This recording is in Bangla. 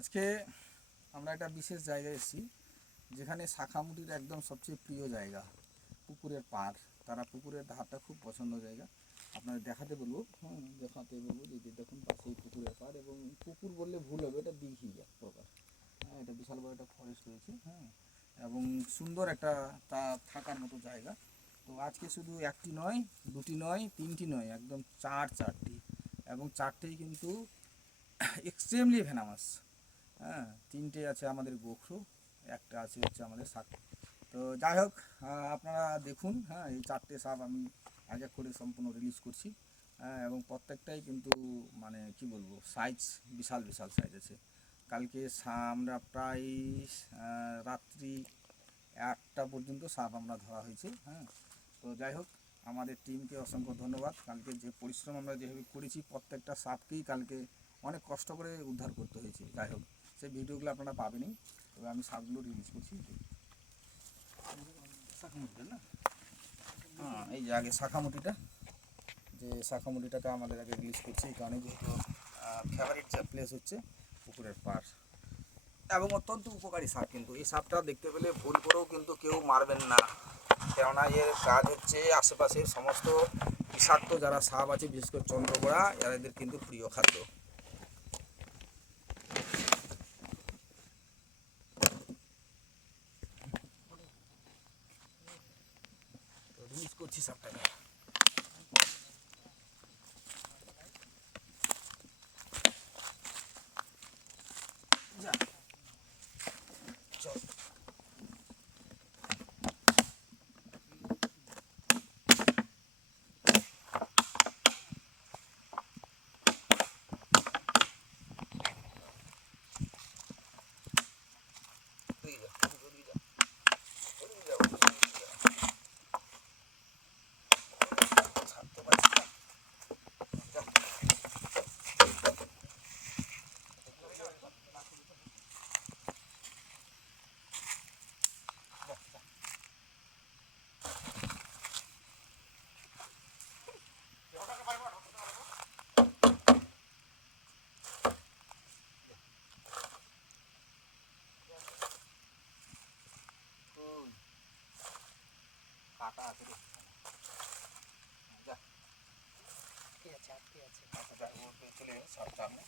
আজকে আমরা একটা বিশেষ জায়গায় এসেছি, যেখানে শাখামুটির একদম সবচেয়ে প্রিয় জায়গা, পুকুরের পাড়। তারা পুকুরের ধারটা খুব পছন্দ জায়গা। আপনাদের দেখাতে বলব হ্যাঁ দেখাতে বলব যে দেখুন পাশেই পুকুরের পাড় এবং পুকুর বললে ভুল হবে, এটা দিঘি এক প্রকার। হ্যাঁ এটা বিশাল বড় একটা ফরেস্ট রয়েছে হ্যাঁ এবং সুন্দর একটা তা থাকার মতো জায়গা। তো আজকে শুধু একটি নয়, দুটি নয়, তিনটি নয়, একদম চার চারটি। এবং চারটেই কিন্তু এক্সট্রিমলি ভেনামাস হ্যাঁ তিনটে আছে আমাদের গোখরু একটা আছে হচ্ছে আমাদের শাক। তো যাই হোক আপনারা দেখুন হ্যাঁ এই চারটে সাপ আমি এক এক করে সম্পূর্ণ রিলিজ করছি। হ্যাঁ, এবং প্রত্যেকটাই কিন্তু মানে কি বলব সাইজ বিশাল বিশাল সাইজ আছে। কালকে আমরা প্রায় রাত্রি একটা পর্যন্ত সাপ আমরা ধরা হয়েছে হ্যাঁ। তো যাই হোক আমাদের টিমকে অসংখ্য ধন্যবাদ। কালকে যে পরিশ্রম আমরা যেভাবে করেছি প্রত্যেকটা সাপকেই কালকে অনেক কষ্ট করে উদ্ধার করতে হয়েছে যাই হোক। সেই ভিডিওগুলো আপনারা পাবেনই। তবে আমি সাপগুলো রিলিজ করছি। শাখামুটিটা না? হ্যাঁ এই যে আগে শাখামুটিটা যে শাখামুটিটাকে আমাদের আগে রিলিজ করছি এই কারণে যেহেতু ফেভারিট যে প্লেস হচ্ছে পুকুরের পাড়। এবং অত্যন্ত উপকারী সাপ কিন্তু। এই সাপটা দেখতে পেলে ভুল করেও কিন্তু কেউ মারবেন না। কেননা এর কাজ হচ্ছে আশেপাশের সমস্ত বিষাক্ত যারা সাপ আছে বিশেষ করে চন্দ্রগোড়া এদের কিন্তু প্রিয় খাদ্য। তো রিলিজ করছি সাপটাকে যা চল ওদিকে যা, ওদিকে যা, ওদিকে যা, ওদিকে যা। ছাড়তে পারছি না। যা। ওই, রে যা। আটকে আছে আটকে আছে? চলে গেল আমি